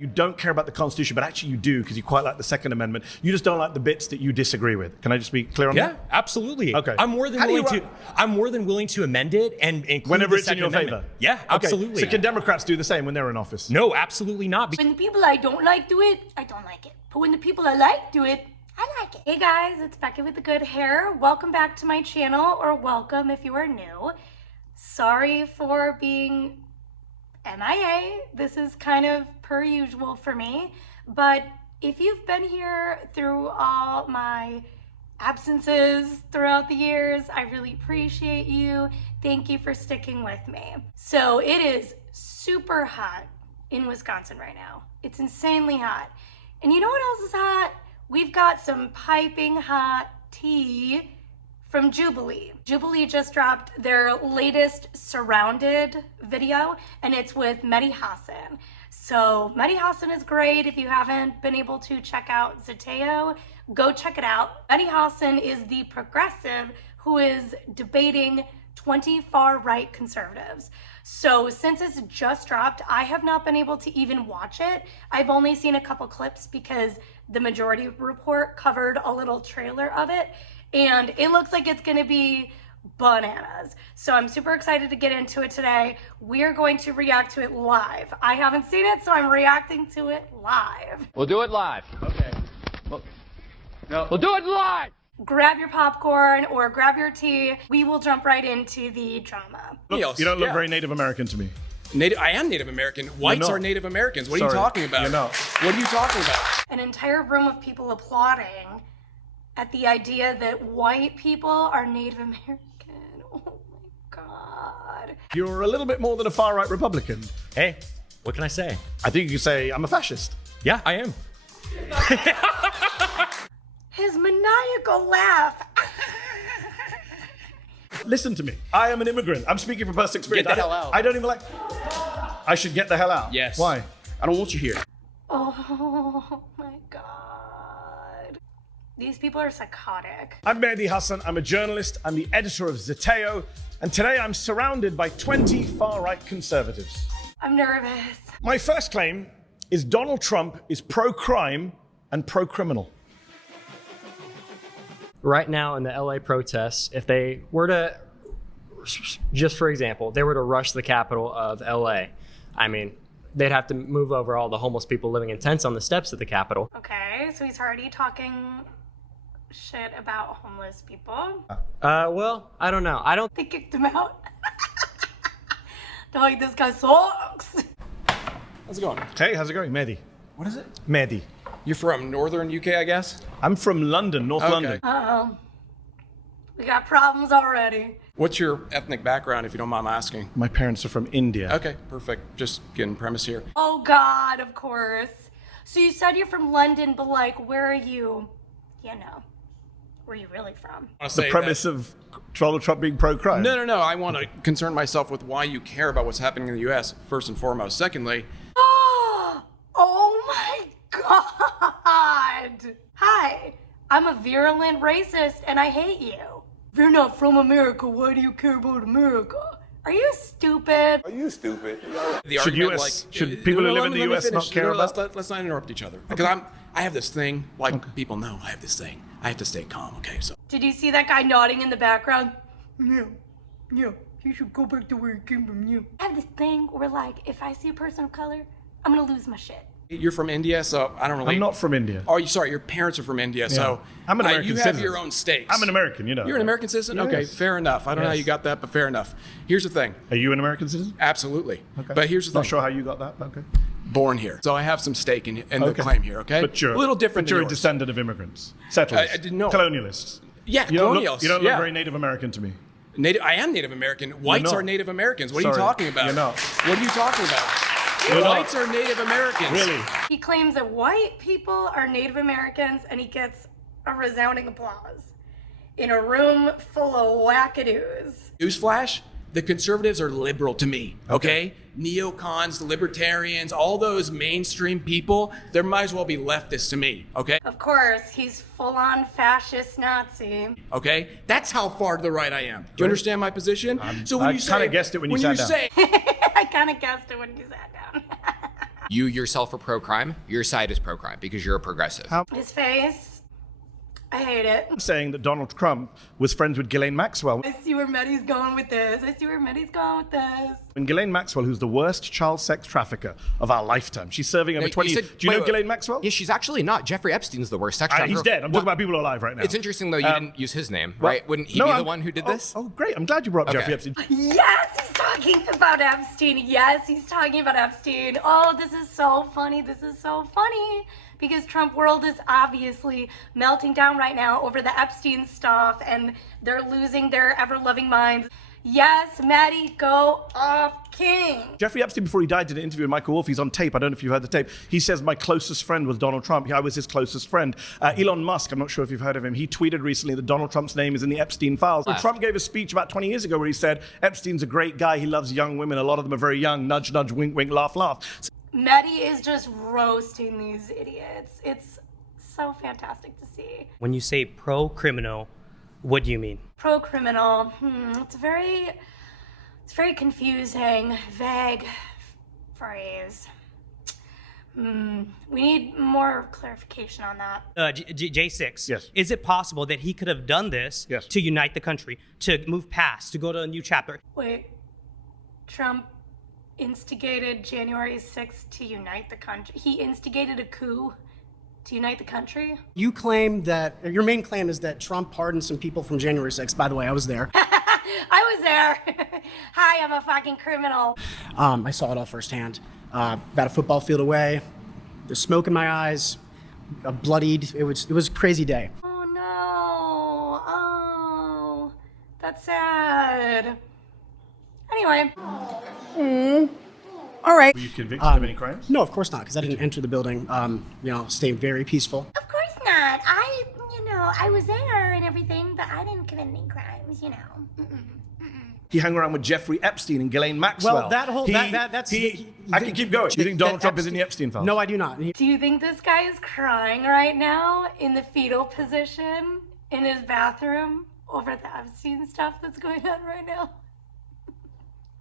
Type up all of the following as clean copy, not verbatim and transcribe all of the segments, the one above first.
You don't care about the Constitution, but actually you do because you quite like the Second Amendment. You just don't like the bits that you disagree with. Can I just be clear on that? Yeah, absolutely. Okay. I'm more than willing to amend it and include whenever the it's in your Amendment. favor. Yeah, absolutely. Okay. So can Democrats do the same when they're in office? No, absolutely not. When the people I don't like do it, I don't like it. But when the people I like do it, I like it. Hey guys, it's Becky with the good hair. Welcome back to my channel, or welcome if you are new. Sorry for being MIA. This is kind of per usual for me, but if you've been here through all my absences throughout the years, I really appreciate you. Thank you for sticking with me. So it is super hot in Wisconsin right now. It's insanely hot. And you know what else is hot? We've got some piping hot tea from Jubilee. Jubilee just dropped their latest Surrounded video, and it's with Mehdi Hasan. So Mehdi Hasan is great. If you haven't been able to check out Zeteo, go check it out. Mehdi Hasan is the progressive who is debating 20 far-right conservatives. So since it's just dropped, I have not been able to even watch it. I've only seen a couple clips because the Majority Report covered a little trailer of it, and it looks like it's gonna be bananas. So I'm super excited to get into it today. We're going to react to it live. I haven't seen it, so I'm reacting to it live. We'll do it live. Okay. We'll do it live! Grab your popcorn or grab your tea. We will jump right into the drama. Look, you don't look very Native American to me. I am Native American. Whites are Native Americans. What are you talking about? You're not. What are you talking about? An entire room of people applauding at the idea that white people are Native American. Oh my God. You're a little bit more than a far-right Republican. Hey, what can I say? I think you could say I'm a fascist. Yeah, I am. His maniacal laugh. Listen to me. I am an immigrant. I'm speaking from personal experience. Get the hell out. I don't even like... I should get the hell out. Yes. Why? I don't want you here. Oh my God. These people are psychotic. I'm Mehdi Hasan. I'm a journalist. I'm the editor of Zeteo. And today I'm surrounded by 20 far-right conservatives. I'm nervous. My first claim is Donald Trump is pro-crime and pro-criminal. Right now in the LA protests, if they were to, just for example, they were to rush the capital of LA, I mean, they'd have to move over all the homeless people living in tents on the steps of the Capitol. Okay, so he's already talking shit about homeless people. Well, I don't know. They kicked him out. They're like, this guy sucks. How's it going? Hey, how's it going? Mehdi. What is it? Mehdi. You're from northern UK, I guess? I'm from London, North London. Uh-oh. We got problems already. What's your ethnic background, if you don't mind my asking? My parents are from India. Okay, perfect. Just getting premise here. Oh God, of course. So you said you're from London, but like, where are you, where are you really from? The premise of Donald Trump being pro-crime. No. I want to concern myself with why you care about what's happening in the U.S., first and foremost. Secondly... Oh my God. Hi, I'm a virulent racist and I hate you. If you're not from America, why do you care about America? Are you stupid? Should people who live in the U.S. not care about? Let's not interrupt each other. Because I have this thing, people know I have this thing. I have to stay calm, okay? So. Did you see that guy nodding in the background? Yeah, he should go back to where he came from, yeah. I have this thing where like, if I see a person of color, I'm gonna lose my shit. You're from India, so I don't really... I'm not from India. Oh, sorry, your parents are from India, so... I'm an American you citizen. have your own stakes. I'm an American, you know. You're an American citizen? Yes. Okay, fair enough. I don't know how you got that, but fair enough. Here's the thing. Are you an American citizen? Absolutely. Okay. But here's the thing. Not sure how you got that, but okay. Born here. So I have some stake in the claim here, okay? But you're a little different But you're than a yours. descendant of immigrants. Settlers. I didn't know. Colonialists. Yeah, You colonials. don't look very Native American to me. I am Native American. Whites are Native Americans. What are you Sorry, talking about? you're not. What are you talking about? You're Whites not. are Native Americans. Really? He claims that white people are Native Americans and he gets a resounding applause in a room full of wackadoos. Newsflash, the conservatives are liberal to me, okay? Neocons, libertarians, all those mainstream people, they might as well be leftists to me, okay? Of course, he's full-on fascist Nazi. Okay? That's how far to the right I am. Do you understand my position? So when I you say... kinda guessed it when you sat down. I kind of guessed it when you sat down. You yourself are pro-crime. Your side is pro-crime because you're a progressive. His face, I hate it. I'm saying that Donald Trump was friends with Ghislaine Maxwell. I see where Mehdi's going with this. And Ghislaine Maxwell, who's the worst child sex trafficker of our lifetime. She's serving over 20 years. Do you know Ghislaine Maxwell? Yeah, she's actually not. Jeffrey Epstein's the worst sex trafficker. He's dead. I'm talking about people alive right now. It's interesting, though, you didn't use his name, right? Wouldn't he be the one who did this? Oh, great. I'm glad you brought up Jeffrey Epstein. Yes, he's talking about Epstein. Oh, this is so funny. Because Trump world is obviously melting down right now over the Epstein stuff, and they're losing their ever-loving minds. Yes, Maddie, go off, king. Jeffrey Epstein, before he died, did an interview with Michael Wolff. He's on tape. I don't know if you've heard the tape. He says, my closest friend was Donald Trump. I was his closest friend. Elon Musk, I'm not sure if you've heard of him. He tweeted recently that Donald Trump's name is in the Epstein files. Well, Trump gave a speech about 20 years ago where he said, Epstein's a great guy. He loves young women. A lot of them are very young. Nudge, nudge, wink, wink, laugh, laugh. Mehdi is just roasting these idiots. It's so fantastic to see. When you say pro-criminal, what do you mean? Pro-criminal, it's very confusing, vague phrase. We need more clarification on that. J6. Yes. Is it possible that he could have done this to unite the country, to move past, to go to a new chapter? Wait, Trump instigated January 6th to unite the country? He instigated a coup to unite the country? You claim that, your main claim is that Trump pardoned some people from January 6th. By the way, I was there. I was there. Hi, I'm a fucking criminal. I saw it all firsthand. About a football field away. There's smoke in my eyes. Bloodied. It was a crazy day. Oh no. Oh, that's sad. Anyway. All right. Were you convicted of any crimes? No, of course not, because I didn't enter the building. Staying very peaceful. Of course not. I was there and everything, but I didn't commit any crimes, He hung around with Jeffrey Epstein and Ghislaine Maxwell. Well, that's... I can keep going. Do you think Donald Trump is in the Epstein files? No, I do not. Do you think this guy is crying right now in the fetal position in his bathroom over the Epstein stuff that's going on right now?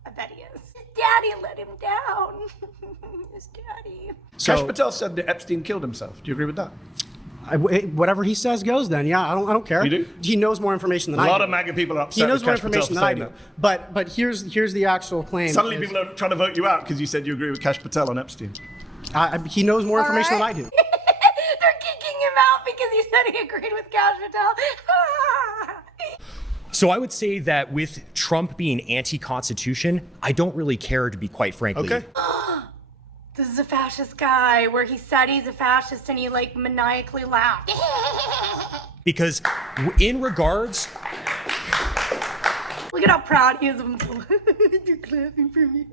I bet he is. His daddy let him down. His daddy. Kash Patel said that Epstein killed himself. Do you agree with that? Whatever he says goes then. Yeah, I don't care. You do? He knows more information than I do. A lot of MAGA people are upset. He knows with more Kash Patel information for than I saying do. that. But here's the actual claim. Suddenly people are trying to vote you out because you said you agree with Kash Patel on Epstein. He knows more information than I do. They're kicking him out because he said he agreed with Kash Patel. So I would say that with Trump being anti-Constitution, I don't really care, to be quite frankly. Okay. This is a fascist guy where he said he's a fascist and he maniacally laughed. Because in regards... Look at how proud he is of himself. You're clapping for me.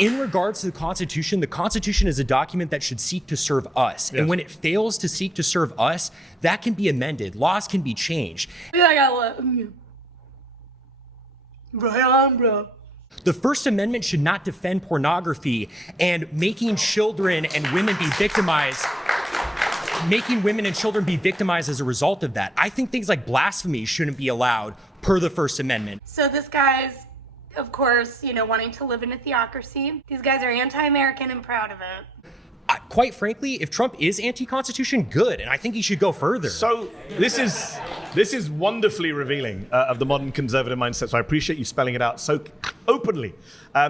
In regards to the Constitution is a document that should seek to serve us. Yes. And when it fails to seek to serve us, that can be amended. Laws can be changed. I got right on, bro. The First Amendment should not defend pornography and making children and women be victimized. Making women and children be victimized as a result of that. I think things like blasphemy shouldn't be allowed per the First Amendment. So this guy's, of course, wanting to live in a theocracy. These guys are anti-American and proud of it. Quite frankly, if Trump is anti-Constitution, good, and I think he should go further. So this is wonderfully revealing of the modern conservative mindset. So I appreciate you spelling it out so openly.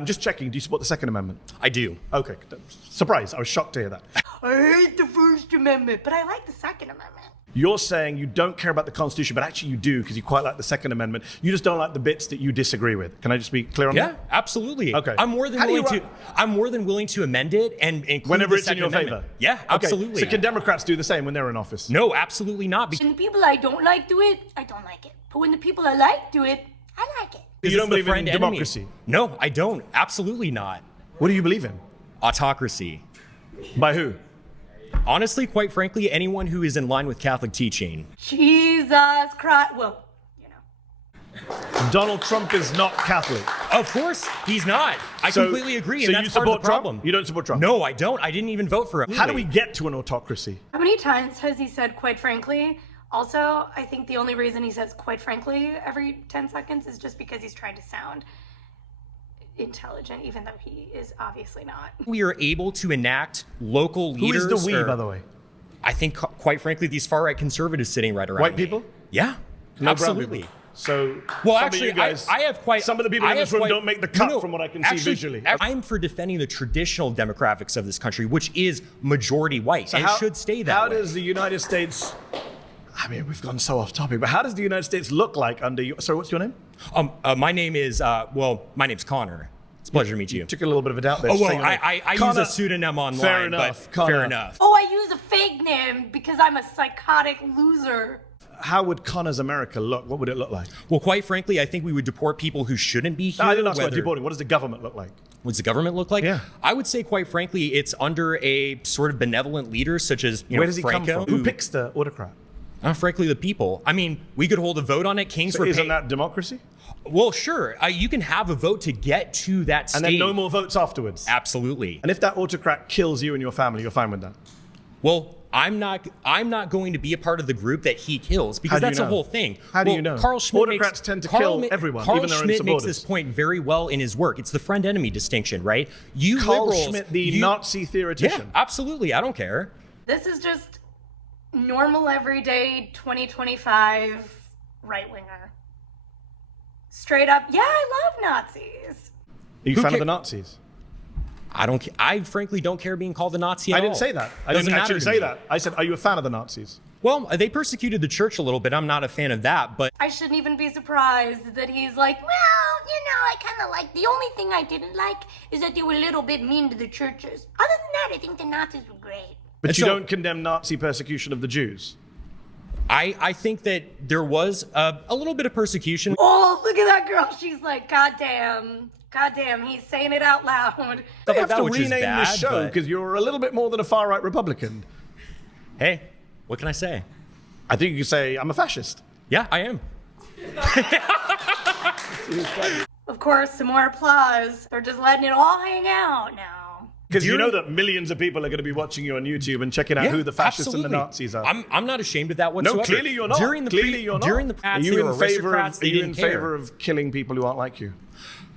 Just checking, do you support the Second Amendment? I do. Okay, surprise! I was shocked to hear that. I hate the First Amendment, but I like the Second Amendment. You're saying you don't care about the Constitution, but actually you do because you quite like the Second Amendment. You just don't like the bits that you disagree with. Can I just be clear on that? Yeah, absolutely. Okay. I'm more than willing to amend it and include whenever the it's in your Second Amendment. favor. Yeah, absolutely. Okay. So can Democrats do the same when they're in office? No, absolutely not. When the people I don't like do it, I don't like it. But when the people I like do it, I like it. You don't believe in democracy? No, I don't. Absolutely not. What do you believe in? Autocracy. By who? Honestly, quite frankly, anyone who is in line with Catholic teaching. Jesus Christ. Well, Donald Trump is not Catholic. Of course, he's not. I completely agree, and that's so part of the problem. Trump? You don't support Trump? No, I don't. I didn't even vote for him. How do we get to an autocracy? How many times has he said, quite frankly? Also, I think the only reason he says, quite frankly, every 10 seconds is just because he's trying to sound intelligent, even though he is obviously not. We are able to enact local leaders. Who is the we, by the way? I think, quite frankly, these far-right conservatives sitting right around White me. people? Yeah, No absolutely. brown people. So, Well, some actually, of you guys, I have quite. some of the people in this room don't make the cut from what I can see visually. I'm for defending the traditional demographics of this country, which is majority white, So and should stay that How way. does the United States? I mean, we've gone so off topic, but how does the United States look like under you? Sorry, what's your name? My name is my name's Connor. It's a pleasure to meet you. Took a little bit of a doubt there. Oh, just well, saying your name. I use Connor, a pseudonym online, fair enough, but Connor. fair enough. Oh, I use a fake name because I'm a psychotic loser. How would Connor's America look? What would it look like? Well, quite frankly, I think we would deport people who shouldn't be here. No, I didn't ask about whether- deporting. What does the government look like? What does the government look like? Yeah. I would say, quite frankly, it's under a sort of benevolent leader such as Where does he Franco. come from? Who picks the autocrat? Frankly, the people. I mean, we could hold a vote on it. Kings So were isn't paid. that democracy? Well, sure. You can have a vote to get to that stage. And then no more votes afterwards. Absolutely. And if that autocrat kills you and your family, you're fine with that. Well, I'm not going to be a part of the group that he kills because How do you that's the know? whole thing. How do Well, you know? Carl Schmitt Autocrats tend to kill everyone, Carl even their own Schmitt makes supporters. this point very well in his work. It's the friend-enemy distinction, right? You Carl liberals, Schmitt, the Nazi theoretician. Yeah, absolutely. I don't care. This is just normal, everyday 2025 right winger. Straight up, yeah, I love Nazis. Are you a fan of the Nazis? I frankly don't care being called a Nazi at I didn't all. say that. I Doesn't didn't matter actually to say me. that. I said, are you a fan of the Nazis? Well, they persecuted the church a little bit. I'm not a fan of that, but I shouldn't even be surprised that he's like, well, you know, I kind of like, the only thing I didn't like is that they were a little bit mean to the churches. Other than that, I think the Nazis were great. But And you so- don't condemn Nazi persecution of the Jews? I think that there was a little bit of persecution. Oh, look at that girl. She's like, goddamn, he's saying it out loud. They like have that, to which is rename the bad, show but- because you're a little bit more than a far-right Republican. Hey, what can I say? I think you could say, I'm a fascist. Yeah, I am. Of course, some more applause. They're just letting it all hang out now. Because you know that millions of people are going to be watching you on YouTube and checking out Yeah, who the fascists absolutely. and the Nazis are. I'm not ashamed of that whatsoever. No, clearly you're not. During the clearly you're not. During the are past, you they were in favor aristocrats, of, they are you didn't in care. favor of killing people who aren't like you?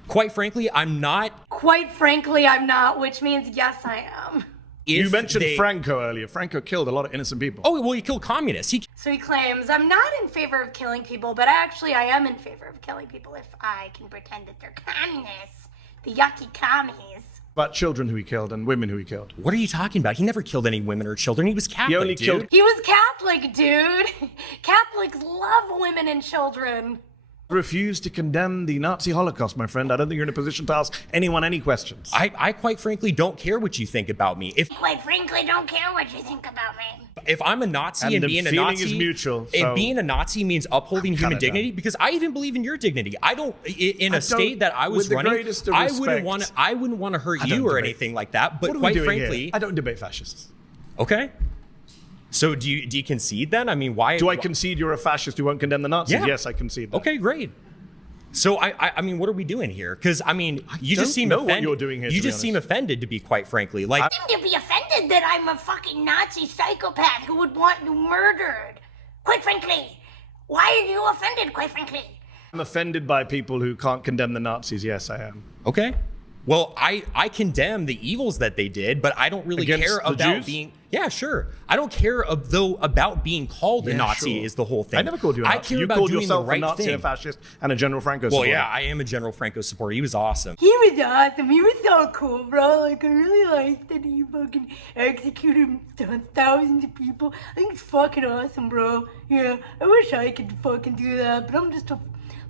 Quite frankly, I'm not. Quite frankly, I'm not, which means yes, I am. You If mentioned they- Franco earlier. Franco killed a lot of innocent people. Oh, well, he killed communists. So he claims, I'm not in favor of killing people, but actually I am in favor of killing people if I can pretend that they're communists. The yucky commies. About children who he killed and women who he killed. What are you talking about? He never killed any women or children. He was Catholic, only dude. killed- He was Catholic, dude. Catholics love women and children. Refuse to condemn the Nazi Holocaust, my friend. I don't think you're in a position to ask anyone any questions. I quite frankly don't care what you think about me. Quite frankly, don't care what you think about me. If I'm a Nazi And and the being a feeling Nazi, is mutual, if so- being a Nazi means upholding I'm human kinda dignity, because I even believe in your dignity. I don't. In I a state that I was with the running, greatest of I respect, wouldn't want to. I wouldn't want to hurt I you don't or debate. anything like that. But What are we quite doing frankly, here? I don't debate fascists. okay. So do you concede then? I mean, why? Do I concede you're a fascist who won't condemn the Nazis? Yeah. Yes, I concede that. Okay, great. So I mean, what are we doing here? Because I mean, you don't just seem know what offended. you're doing here, You to be just seem honest. offended, to be quite frankly. Like, Seem to be offended that I'm a fucking Nazi psychopath who would want you murdered. Quite frankly, why are you offended, quite frankly? I'm offended by people who can't condemn the Nazis. Yes, I am. okay. Well, I condemn the evils that they did, but I don't really Against care the about Jews? being. Yeah, sure. I don't care about being called a Yeah, Nazi. sure. Is the whole thing. I never called you a Nazi. I care You about called doing yourself the right a Nazi thing. and a fascist and a General Franco Well, supporter. yeah, I am a General Franco supporter. He was awesome. He was awesome. He was so cool, bro. Like, I really liked that he fucking executed thousands of people. I think it's fucking awesome, bro. Yeah, I wish I could fucking do that, but I'm just a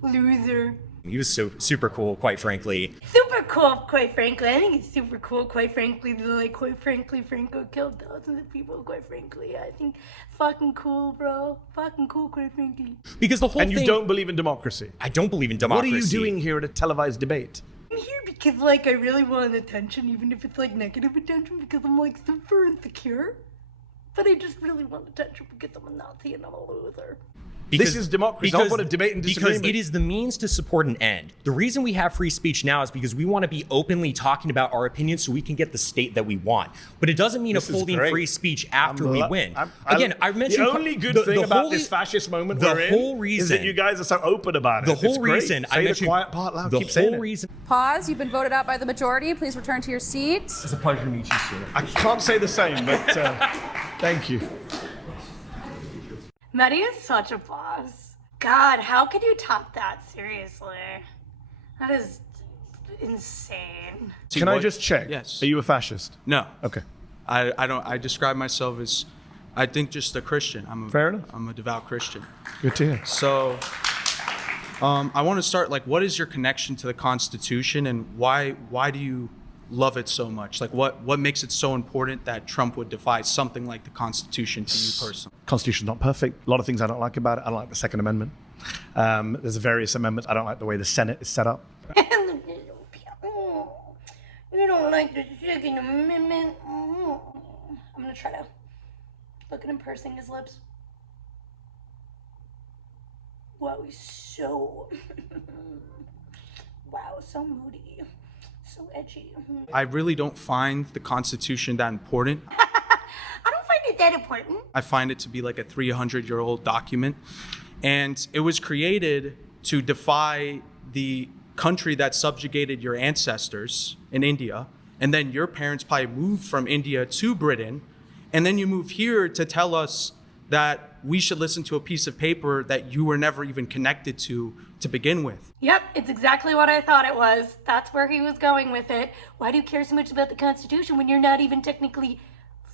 loser. He was so super cool, quite frankly. Super cool, quite frankly. I think it's super cool, quite frankly, that, like, quite frankly, Franco killed thousands of people, quite frankly. I think fucking cool, bro. Fucking cool, quite frankly. Because the whole And thing. you don't believe in democracy. I don't believe in What democracy. are you doing here at a televised debate? I'm here because, like, I really want attention, even if it's, like, negative attention, because I'm, like, super insecure. But I just really want attention because I'm a Nazi and I'm a loser. This is democracy. Don't want to debate and disagree. Because it is the means to support an end. The reason we have free speech now is because we want to be openly talking about our opinions so we can get the state that we want. But it doesn't mean upholding free speech after we win. Again, I've mentioned the only good thing about this fascist moment we're in is that you guys are so open about it. The whole reason I mentioned the quiet part loud. Keep saying it. Pause. You've been voted out by the majority. Please return to your seat. It's a pleasure to meet you, sir. I can't say the same, but thank you. Mehdi is such a boss. God, how could you top that? Seriously. That is insane. Can I just check? Yes. Are you a fascist? No. Okay. I don't. I describe myself as, I think, just a Christian. Fair enough. I'm a devout Christian. Good to hear. So, I want to start, like, what is your connection to the Constitution, and why do you love it so much? Like, what makes it so important that Trump would defy something like the Constitution to you personally? Constitution's not perfect. A lot of things I don't like about it. I don't like the Second Amendment. There's various amendments. I don't like the way the Senate is set up. You don't like the Second Amendment? I'm gonna try to look at him pursing his lips. Wow, he's so... wow, so moody. So edgy. I really don't find the Constitution that important. I don't find it that important. I find it to be like a 300-year-old document. And it was created to defy the country that subjugated your ancestors in India. And then your parents probably moved from India to Britain. And then you move here to tell us that we should listen to a piece of paper that you were never even connected to begin with. Yep, it's exactly what I thought it was. That's where he was going with it. Why do you care so much about the Constitution when you're not even technically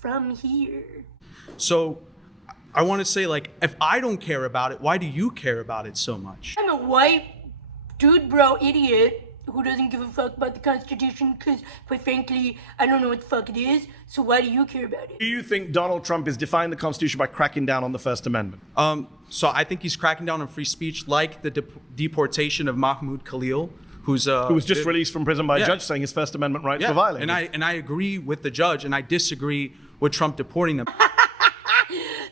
from here? So I want to say, like, if I don't care about it, why do you care about it so much? I'm a white dude bro idiot who doesn't give a fuck about the Constitution because, quite frankly, I don't know what the fuck it is, so why do you care about it? Do you think Donald Trump is defying the Constitution by cracking down on the First Amendment? So I think he's cracking down on free speech, like the deportation of Mahmoud Khalil, who was just released from prison by a judge saying his First Amendment rights were violated. And I agree with the judge, and I disagree with Trump deporting them.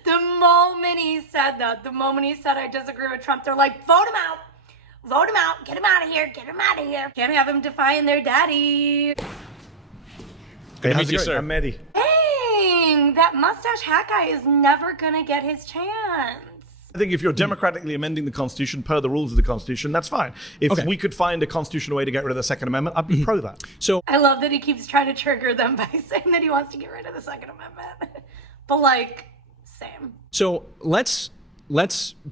The moment he said that, the moment he said I disagree with Trump, they're like, vote him out. Vote him out. Get him out of here. Get him out of here. Can't have him defying their daddy. Hey, how's it going? I'm Mehdi. Dang, that mustache hat guy is never gonna get his chance. I think if you're democratically amending the Constitution per the rules of the Constitution, that's fine. If we could find a constitutional way to get rid of the Second Amendment, I'd be pro that. So I love that he keeps trying to trigger them by saying that he wants to get rid of the Second Amendment. But like, same. So let's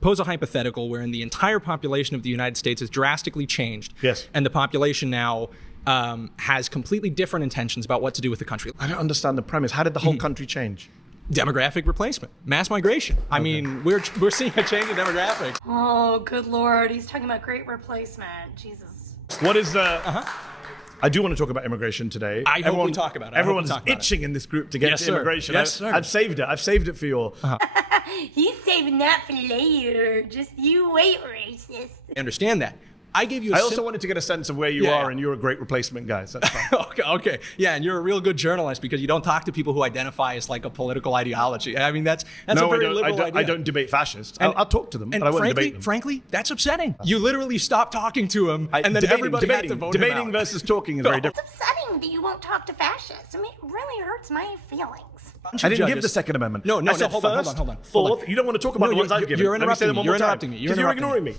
pose a hypothetical wherein the entire population of the United States has drastically changed. Yes. And the population now has completely different intentions about what to do with the country. I don't understand the premise. How did the whole country change? Demographic replacement, mass migration. I mean, we're seeing a change in demographics. Oh, good Lord. He's talking about great replacement. Jesus. What is the... I do want to talk about immigration today. I hope we talk about it. Everyone's itching in this group to get to immigration. Yes, sir. I've saved it. I've saved it for you all. He's saving that for later. Just you wait, racist. I understand that. I gave you. I also wanted to get a sense of where you are, and you're a great replacement guy. So that's fine. Okay. Yeah, and you're a real good journalist because you don't talk to people who identify as like a political ideology. I mean, that's a very liberal idea. I don't debate fascists. I'll talk to them, but I won't debate them. Frankly, that's upsetting. You literally stopped talking to him, and then everybody had to vote him out. Debating versus talking is very different. It's upsetting that you won't talk to fascists. I mean, it really hurts my feelings. I didn't give the Second Amendment. No, I said hold on. Fourth. You don't want to talk about the ones I've given. You're interrupting me. You're interrupting me. Because you're ignoring me.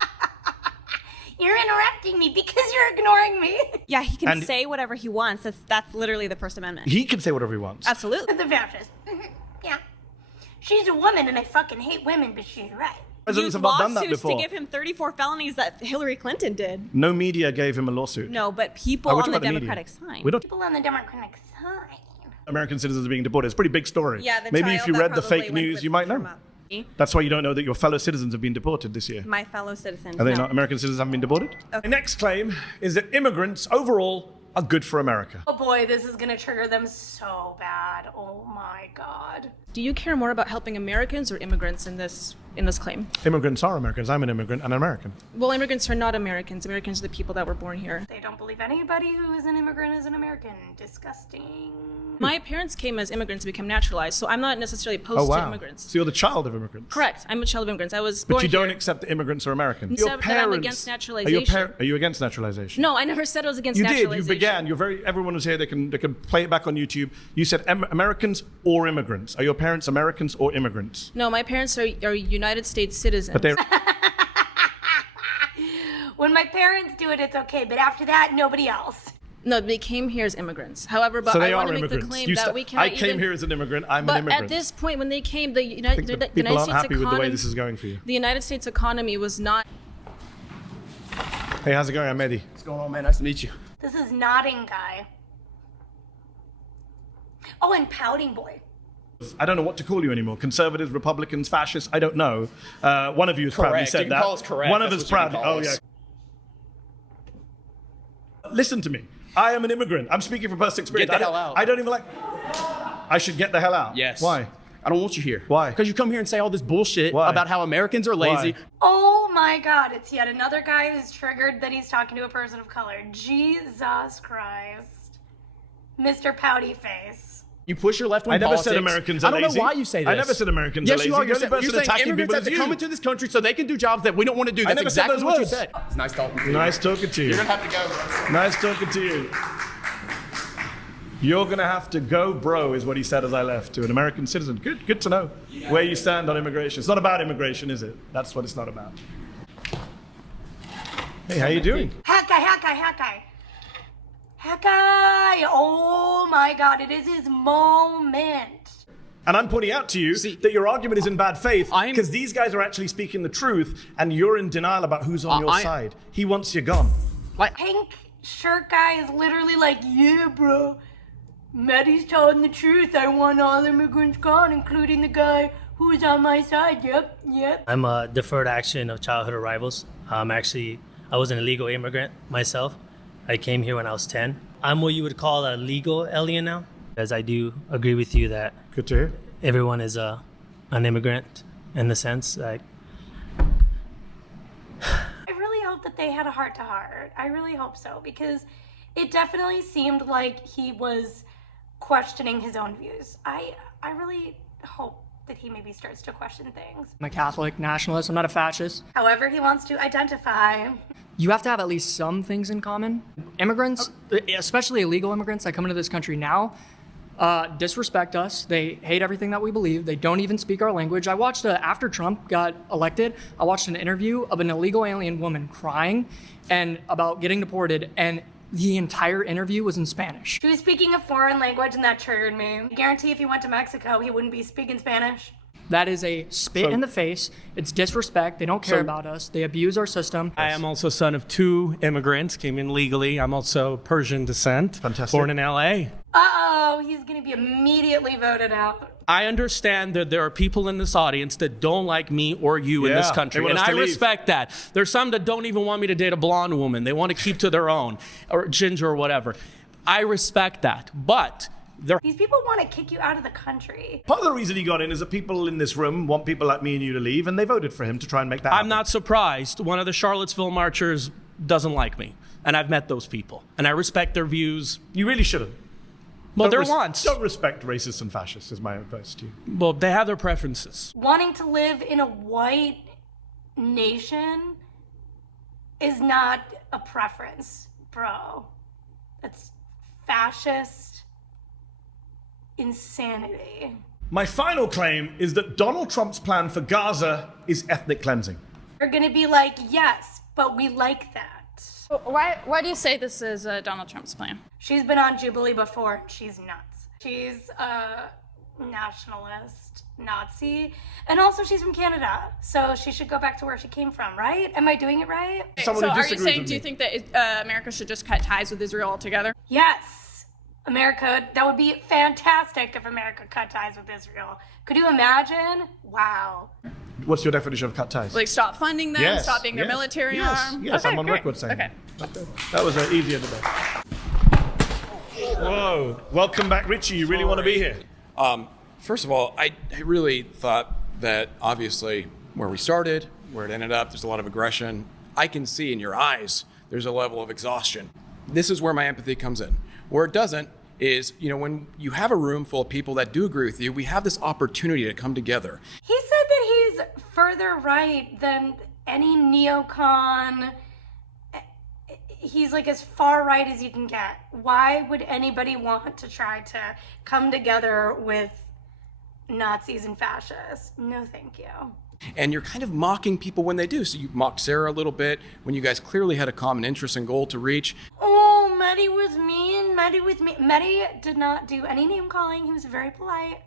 You're interrupting me because you're ignoring me. Yeah, he can say whatever he wants. That's literally the First Amendment. He can say whatever he wants. Absolutely. The fascist. Yeah. She's a woman and I fucking hate women, but she's right. Presidents have not done that before. To give him 34 felonies that Hillary Clinton did. No media gave him a lawsuit. No, but people on the Democratic side. People on the Democratic side. American citizens are being deported. It's a pretty big story. Yeah, maybe if you read the fake news, you might know. That's why you don't know that your fellow citizens have been deported this year. My fellow citizens. Are they not? American citizens haven't been deported? Okay. The next claim is that immigrants overall are good for America. Oh boy, this is gonna trigger them so bad. Oh my God. Do you care more about helping Americans or immigrants in this claim? Immigrants are Americans. I'm an immigrant and an American. Well, immigrants are not Americans. Americans are the people that were born here. They don't believe anybody who is an immigrant is an American. Disgusting. My parents came as immigrants to become naturalized, so I'm not necessarily opposed to immigrants. So you're the child of immigrants. Correct. I'm a child of immigrants. I was born But you don't here. accept that immigrants are Americans. Except that I'm against naturalization. Are you against naturalization? No, I never said I was against You naturalization. did. You began. Everyone was here. They can play it back on YouTube. You said Americans or immigrants. Are your parents Americans or immigrants? No, my parents are United States citizens. But they're When my parents do it, it's okay. But after that, nobody else. No, they came here as immigrants. However, but so they I want are to make the immigrants. claim that we cannot I came here as an immigrant. I'm but an immigrant. at this point, when they came, the I think United that people States aren't happy economy, with the way this is going for you. The United States economy was not. Hey, how's it going? I'm Mehdi. What's going on, man? Nice to meet you. This is nodding guy. Oh, and pouting boy. I don't know what to call you anymore. Conservatives, Republicans, fascists. I don't know. One of you has proudly Correct. said You can that. call us correct. One of That's us what you can proudly. call Oh us. yeah. Listen to me. I am an immigrant. I'm speaking from personal experience. Get the hell out. I don't even like. I should get the hell out. Yes. Why? I don't want you here. Why? Because you come here and say all this bullshit Why? about how Americans are lazy. Why? Oh my God, it's yet another guy who's triggered that he's talking to a person of color. Jesus Christ. Mr. Pouty Face. You push your left wing I never politics. said Americans are I don't lazy. know why you say this. I never said Americans yes, are lazy. you are. You're The only person saying attacking immigrants people have is to you. come into this country so they can do jobs that we don't want to do. That's never said exactly those what you words. said. It's nice talking to you. Nice talking to you. You're going to have to go, bro. Nice talking to you. You're going to have to go, bro, is what he said as I left, to an American citizen. Good to know where you stand on immigration. It's not about immigration, is it? That's what it's not about. Hey, how you doing? Hat guy, hat guy, hat guy. Hat guy. Oh my God, it is his moment. And I'm pointing out to you that your argument is in bad faith because these guys are actually speaking the truth and you're in denial about who's on your side. He wants you gone. Pink shirt guy is literally like, yeah, bro. Mehdi's telling the truth. I want all immigrants gone, including the guy who's on my side. Yep, yep. I'm a deferred action of childhood arrivals. I was an illegal immigrant myself. I came here when I was 10. I'm what you would call a legal alien now, as I do agree with you that good to hear. Everyone is an immigrant in the sense like. I really hope that they had a heart-to-heart. I really hope so, because it definitely seemed like he was questioning his own views. I really hope that he maybe starts to question things. I'm a Catholic nationalist. I'm not a fascist. However he wants to identify. You have to have at least some things in common. Immigrants, especially illegal immigrants that come into this country now, disrespect us. They hate everything that we believe. They don't even speak our language. I watched, after Trump got elected, I watched an interview of an illegal alien woman crying and about getting deported, and the entire interview was in Spanish. He was speaking a foreign language and that triggered me. I guarantee if he went to Mexico, he wouldn't be speaking Spanish. That is a spit in the face. It's disrespect. They don't care about us. They abuse our system. I am also son of 2 immigrants, came in legally. I'm also Persian descent. Fantastic. Born in LA. Uh-oh, he's gonna be immediately voted out. I understand that there are people in this audience that don't like me or you in this Yeah, country, they want and us I to leave. respect that. There's some that don't even want me to date a blonde woman. They want to keep to their own, or ginger or whatever. I respect that, but These people want to kick you out of the country. Part of the reason he got in is that people in this room want people like me and you to leave, and they voted for him to try and make that happen. I'm not surprised. One of the Charlottesville marchers doesn't like me, and I've met those people, and I respect their views. You really shouldn't. Well, they're wants. Don't respect racists and fascists, is my advice to you. Well, they have their preferences. Wanting to live in a white nation is not a preference, bro. That's fascist insanity. My final claim is that Donald Trump's plan for Gaza is ethnic cleansing. You're gonna be like, yes, but we like that. Why do you say this is Donald Trump's plan? She's been on Jubilee before, and she's nuts. She's a nationalist, Nazi, and also she's from Canada, so she should go back to where she came from, right? Am I doing it right? So are you saying, do you think that America should just cut ties with Israel altogether? Yes, America, that would be fantastic if America cut ties with Israel. Could you imagine? Wow. What's your definition of cut ties? Like stop funding them, stop being their military arm? Yes, Okay, I'm on great. record saying Okay. that was an easier debate. Whoa. Welcome back, Richie. You really want to be here? First of all, I really thought that obviously where we started, where it ended up, there's a lot of aggression. I can see in your eyes there's a level of exhaustion. This is where my empathy comes in. Where it doesn't is, when you have a room full of people that do agree with you, we have this opportunity to come together. He said that he's further right than any neocon. He's like as far right as you can get. Why would anybody want to try to come together with Nazis and fascists? No, thank you. And you're kind of mocking people when they do. So you mocked Sarah a little bit when you guys clearly had a common interest and goal to reach. Oh, Mehdi was mean. Mehdi did not do any name calling. He was very polite,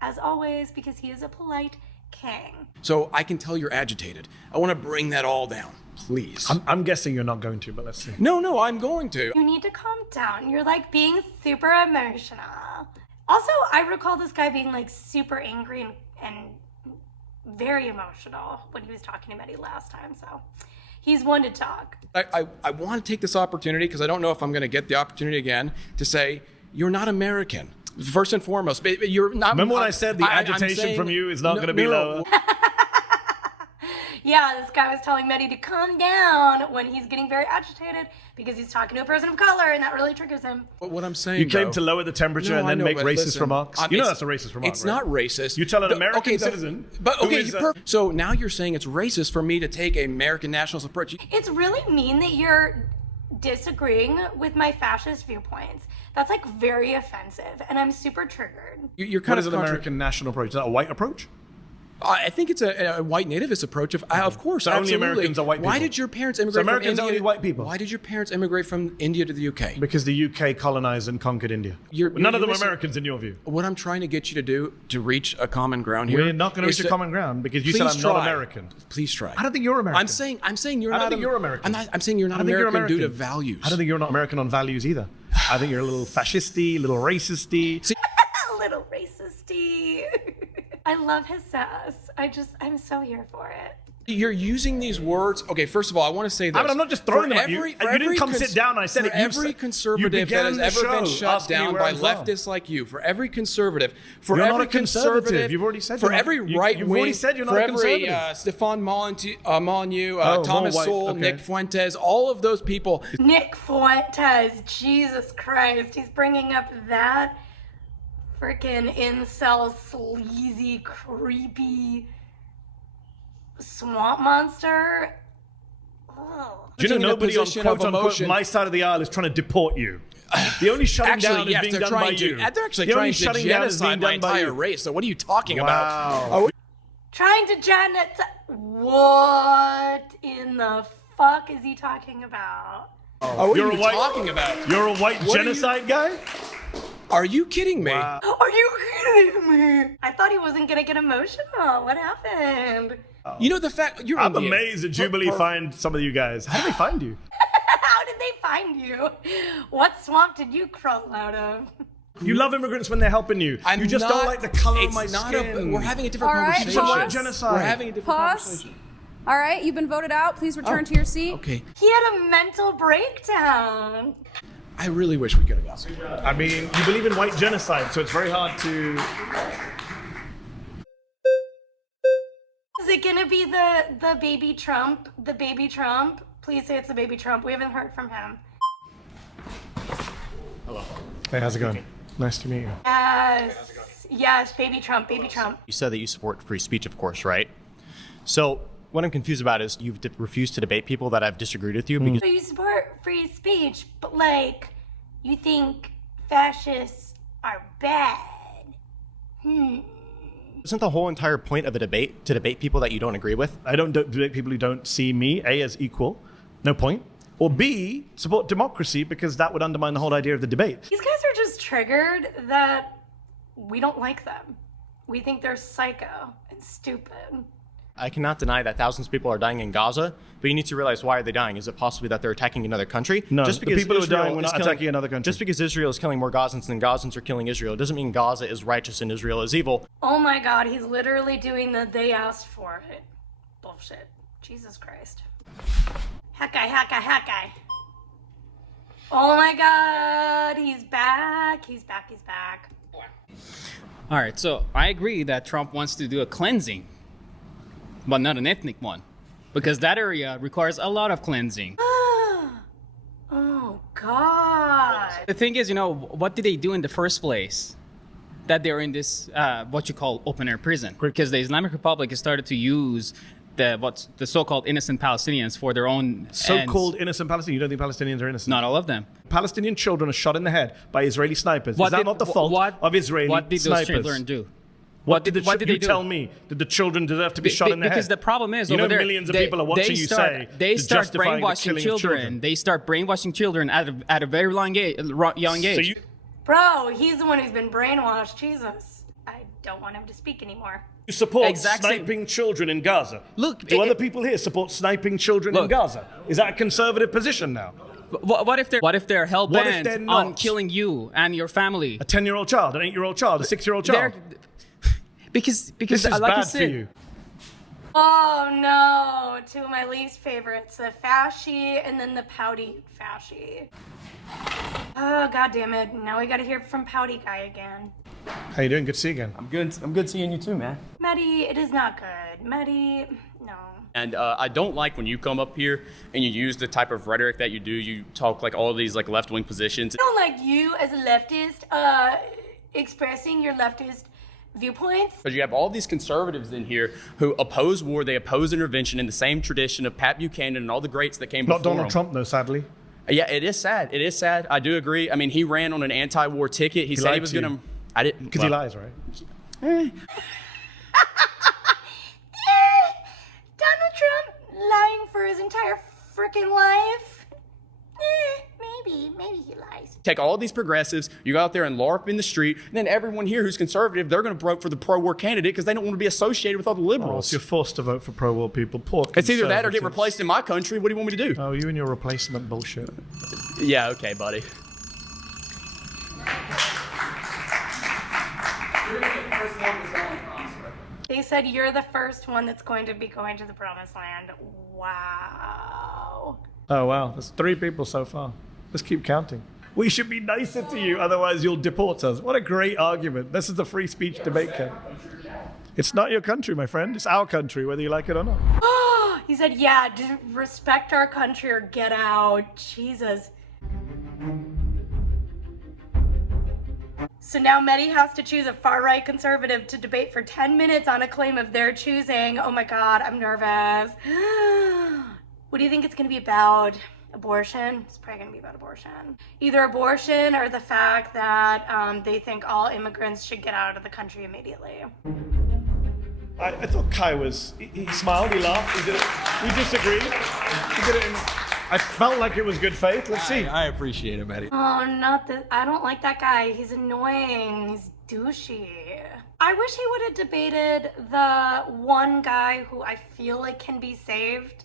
as always, because he is a polite king. So I can tell you're agitated. I want to bring that all down, please. I'm guessing you're not going to, but let's see. No, I'm going to. You need to calm down. You're like being super emotional. Also, I recall this guy being like super angry and very emotional when he was talking to Mehdi last time, so he's one to talk. I want to take this opportunity, because I don't know if I'm going to get the opportunity again, to say, you're not American. First and foremost, but you're not. Remember when I said the agitation from you is not going to be lower? Yeah, this guy was telling Mehdi to calm down when he's getting very agitated because he's talking to a person of color, and that really triggers him. But what I'm saying, you came to lower the temperature and then make racist remarks. You know that's a racist remark, It's not racist. You tell an American citizen. But okay, so now you're saying it's racist for me to take an American nationalist approach. It's really mean that you're disagreeing with my fascist viewpoints. That's like very offensive, and I'm super triggered. You're kind of an American national approach. Is that a white approach? I think it's a white nativist approach. Of course, so only Americans are white people. Why did your parents immigrate from India? So Americans are only white people. Why did your parents immigrate from India to the UK? Because the UK colonized and conquered India. None of them are Americans in your view. What I'm trying to get you to do to reach a common ground here. We're not going to reach a common ground because you said I'm not American. Please try. I don't think you're American. I'm saying you're not. I don't think you're American. I'm saying you're not American due to values. I don't think you're not American on values either. I think you're a little fascisty, a little racisty. A little racisty. I love his sass. I'm so here for it. You're using these words. Okay, first of all, I want to say this. I'm not just throwing them at you. You didn't come sit down. I said it. Every conservative that has ever been shut down by leftists like you, for every conservative, for you're every not a conservative. You've already said for every right You've wing, already said you're not a conservative. For every Stefan Molyneux, Thomas Sowell, Nick Fuentes, all of those people. Nick Fuentes, Jesus Christ, he's bringing up that freaking incel, sleazy, creepy swamp monster. Oh. Do you know nobody on quote-unquote my side of the aisle is trying to deport you? The only shutting down is being done by you. They're actually trying to genocide my entire race. So what are you talking about? Trying to genocide? What in the fuck is he talking about? What are you talking about? You're a white genocide guy? Are you kidding me? Wow. Are you kidding me? I thought he wasn't gonna get emotional. What happened? You know the fact you're. I'm amazed that Jubilee find some of you guys. How did they find you? How did they find you? What swamp did you crawl out of? You love immigrants when they're helping you. You just don't like the color of my skin. We're having a different conversation. Pause. Genocide. We're having a different conversation. All right, you've been voted out. Please return to your seat. Okay. He had a mental breakdown. I really wish we could have got. I mean, you believe in white genocide, so it's very hard to. Is it gonna be the baby Trump? The baby Trump? Please say it's the baby Trump. We haven't heard from him. Hello. Hey, how's it going? Nice to meet you. Yes, baby Trump, baby Trump. You said that you support free speech, of course, right? So what I'm confused about is you've refused to debate people that I've disagreed with you because. So you support free speech, but like, you think fascists are bad. Isn't the whole entire point of a debate to debate people that you don't agree with? I don't debate people who don't see me, A, as equal, no point, or B, support democracy because that would undermine the whole idea of the debate. These guys are just triggered that we don't like them. We think they're psycho and stupid. I cannot deny that thousands of people are dying in Gaza, but you need to realize, why are they dying? Is it possibly that they're attacking another country? No, just because the people who are Israel dying, we're not attacking another country. Just because Israel is killing more Gazans than Gazans are killing Israel doesn't mean Gaza is righteous and Israel is evil. Oh my God, he's literally doing the they asked for it bullshit. Jesus Christ. Hack guy. Oh my God, he's back. He's back. He's back. All right, so I agree that Trump wants to do a cleansing, but not an ethnic one, because that area requires a lot of cleansing. Oh God. The thing is, what did they do in the first place? That they're in this, what you call open air prison. Because the Islamic Republic has started to use the so-called innocent Palestinians for their own So-called ends. innocent Palestinians? You don't think Palestinians are innocent? Not all of them. Palestinian children are shot in the head by Israeli snipers. Is that not the fault of Israeli snipers? What did those children do? What did they do? Tell me, did the children deserve to be shot in the head? Because the problem is, over there, millions of people are watching you say they to start justify brainwashing the killing of children. They start brainwashing children at a very young age. Bro, he's the one who's been brainwashed. Jesus. I don't want him to speak anymore. You support sniping children in Gaza. Look, do other people here support sniping children in Gaza? Is that a conservative position now? What if they're hell bent on killing you and your family? A 10-year-old child, an 8-year-old child, a 6-year-old child. Because this is like bad I said, for you. Oh no, two of my least favorites, the fasci and then the pouty fasci. Oh God damn it, now we gotta hear from pouty guy again. How you doing? Good to see you again. I'm good seeing you too, man. Mehdi, it is not good. Mehdi, no. And I don't like when you come up here and you use the type of rhetoric that you do. You talk like all these like left-wing positions. I don't like you as a leftist expressing your leftist viewpoints. But you have all these conservatives in here who oppose war. They oppose intervention in the same tradition of Pat Buchanan and all the greats that came before him. Not Donald Trump, though, sadly. Yeah, it is sad. It is sad. I do agree. I mean, he ran on an anti-war ticket. He said he was going to... I didn't... Because he lies, right? Donald Trump lying for his entire freaking life? Maybe he lies. Take all these progressives, you go out there and LARP in the street, and then everyone here who's conservative, they're going to vote for the pro-war candidate because they don't want to be associated with all the liberals. So you're forced to vote for pro-war people. Poor It's either that or get replaced in my country. What do you want me to do? Oh, you and your replacement bullshit. Yeah, okay, buddy. They said you're the first one that's going to be going to the promised land. Wow. Oh, wow. There's 3 people so far. Let's keep counting. We should be nicer to you, otherwise you'll deport us. What a great argument. This is a free speech debate camp. It's not your country, my friend. It's our country, whether you like it or not. He said, yeah, respect our country or get out. Jesus. So now Mehdi has to choose a far-right conservative to debate for 10 minutes on a claim of their choosing. Oh my God, I'm nervous. What do you think it's going to be about? Abortion? It's probably going to be about abortion. Either abortion or the fact that they think all immigrants should get out of the country immediately. I thought Kai was... He smiled, he laughed, he did it. We disagreed. He did it I felt like it was good faith. Let's see. I appreciate it, Mehdi. Oh, not that. I don't like that guy. He's annoying. He's douchey. I wish he would have debated the one guy who I feel like can be saved.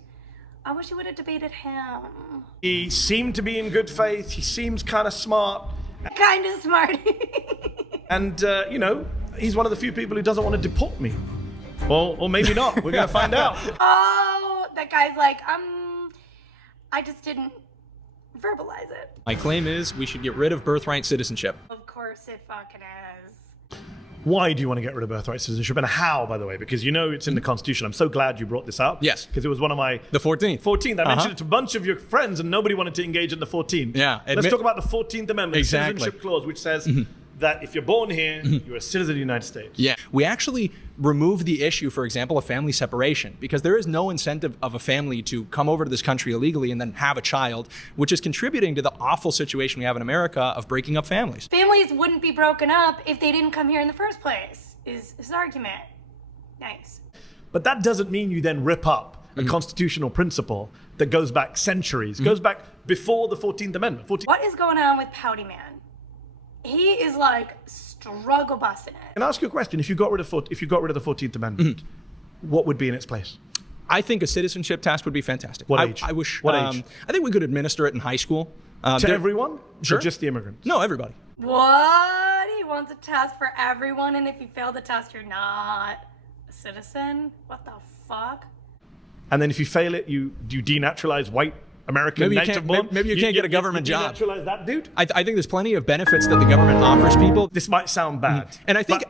I wish he would have debated him. He seemed to be in good faith. He seems kind of smart. Kind of smart. And, he's one of the few people who doesn't want to deport me. Or maybe not. We're going to find out. Oh, that guy's like, I just didn't verbalize it. My claim is we should get rid of birthright citizenship. Of course it fucking is. Why do you want to get rid of birthright citizenship, and how, by the way? Because you know it's in the Constitution. I'm so glad you brought this up. Yes. Because it was one of my... The 14th. 14th. I mentioned it to a bunch of your friends, and nobody wanted to engage in the 14th. Yeah. Let's talk about the 14th Amendment, Exactly. the Citizenship Clause, which says that if you're born here, you're a citizen of the United States. Yeah. We actually remove the issue, for example, of family separation, because there is no incentive of a family to come over to this country illegally and then have a child, which is contributing to the awful situation we have in America of breaking up families. Families wouldn't be broken up if they didn't come here in the first place, is his argument. Nice. But that doesn't mean you then rip up a constitutional principle that goes back centuries, goes back before the 14th Amendment. What is going on with Pouty Man? He is like struggle busting it. Can I ask you a question? If you got rid of the 14th Amendment, what would be in its place? I think a citizenship test would be fantastic. What age? I wish. What age? I think we could administer it in high school. To everyone? Sure. Or just the immigrants? No, everybody. What? He wants a test for everyone, and if you fail the test, you're not a citizen? What the fuck? And then if you fail it, you denaturalize white American native born. Maybe you can't get a government job. Naturalize that dude. I think there's plenty of benefits that the government offers people. This might sound bad, and I think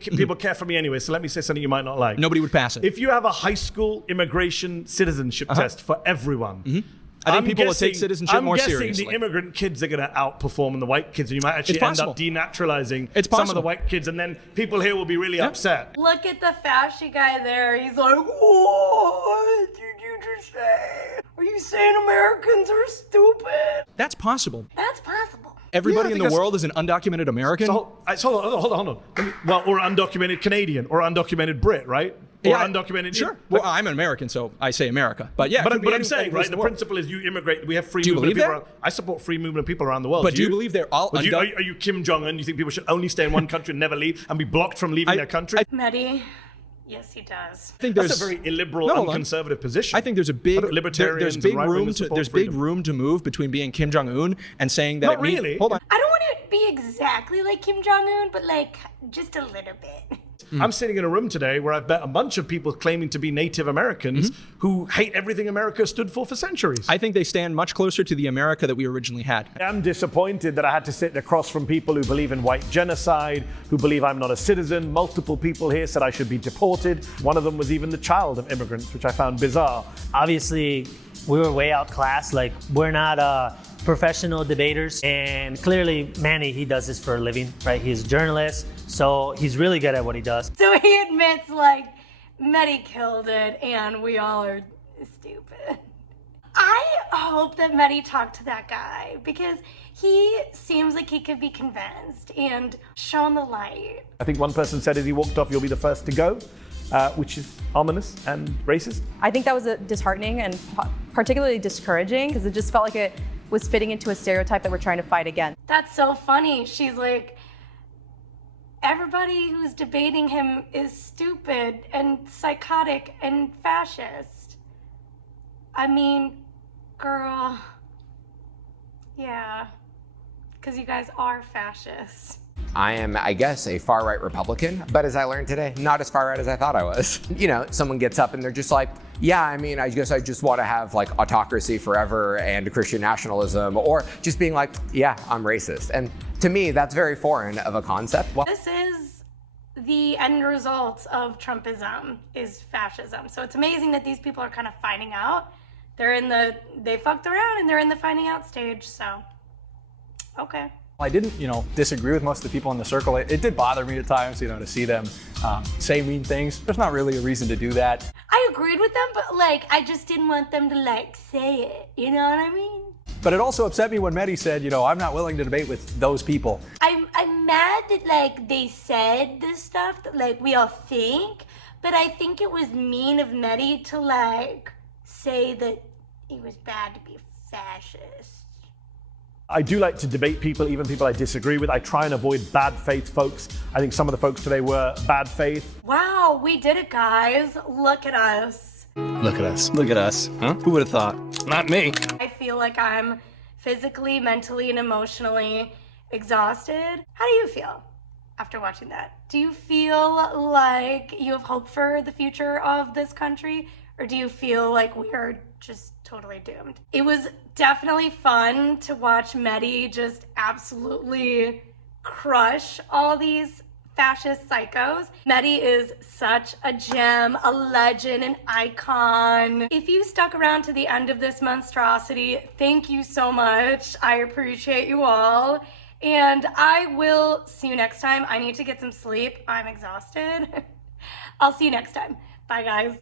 people care for me anyway. So let me say something you might not like. Nobody would pass it. If you have a high school immigration citizenship test for everyone. I think people will take citizenship more seriously. I'm guessing the immigrant kids are going to outperform the white kids, and you might actually end up denaturalizing some of the white kids, and then people here will be really upset. Look at the fasci guy there. He's like, what did you just say? Are you saying Americans are stupid? That's possible. That's possible. Everybody in the world is an undocumented American? So, hold on. Well, or undocumented Canadian, or undocumented Brit, right? Or undocumented. Sure. Well, I'm an American, so I say America. But yeah, but I'm saying, right, the principle is you immigrate. We have free movement of people. I support free movement of people around the world. But do you believe they're all are you Kim Jong-un? You think people should only stay in one country and never leave and be blocked from leaving their country? Mehdi, yes, he does. I think that's a very illiberal and conservative position. I think there's a big libertarians. There's big room to move between being Kim Jong-un and saying that. Not really. Hold on. I don't want to be exactly like Kim Jong-un, but like just a little bit. I'm sitting in a room today where I've met a bunch of people claiming to be Native Americans who hate everything America stood for centuries. I think they stand much closer to the America that we originally had. I'm disappointed that I had to sit across from people who believe in white genocide, who believe I'm not a citizen. Multiple people here said I should be deported. One of them was even the child of immigrants, which I found bizarre. Obviously, we were way outclassed. Like, we're not professional debaters, and clearly Manny, he does this for a living, right? He's a journalist, so he's really good at what he does. So he admits, like, Mehdi killed it and we all are stupid. I hope that Mehdi talked to that guy because he seems like he could be convinced and shown the light. I think one person said as he walked off, you'll be the first to go, which is ominous and racist. I think that was disheartening and particularly discouraging because it just felt like it was fitting into a stereotype that we're trying to fight against. That's so funny. She's like, everybody who's debating him is stupid and psychotic and fascist. I mean, girl, yeah, because you guys are fascists. I am, I guess, a far-right Republican, but as I learned today, not as far-right as I thought I was. You know, someone gets up and they're just like, yeah, I mean, I guess I just want to have like autocracy forever and Christian nationalism, or just being like, yeah, I'm racist. And to me, that's very foreign of a concept. This is the end result of Trumpism, is fascism. So it's amazing that these people are kind of finding out. They fucked around and they're in the finding out stage, so, okay. I didn't, disagree with most of the people in the circle. It did bother me at times, to see them say mean things. There's not really a reason to do that. I agreed with them, but I just didn't want them to say it. You know what I mean? But it also upset me when Mehdi said, I'm not willing to debate with those people. I'm mad that they said this stuff that we all think, but I think it was mean of Mehdi to say that it was bad to be a fascist. I do like to debate people, even people I disagree with. I try and avoid bad faith folks. I think some of the folks today were bad faith. Wow, we did it, guys. Look at us. Look at us. Look at us. Huh? Who would have thought? Not me. I feel like I'm physically, mentally, and emotionally exhausted. How do you feel after watching that? Do you feel like you have hope for the future of this country? Or do you feel like we are just totally doomed? It was definitely fun to watch Mehdi just absolutely crush all these fascist psychos. Mehdi is such a gem, a legend, an icon. If you stuck around to the end of this monstrosity, thank you so much. I appreciate you all. And I will see you next time. I need to get some sleep. I'm exhausted. I'll see you next time. Bye, guys.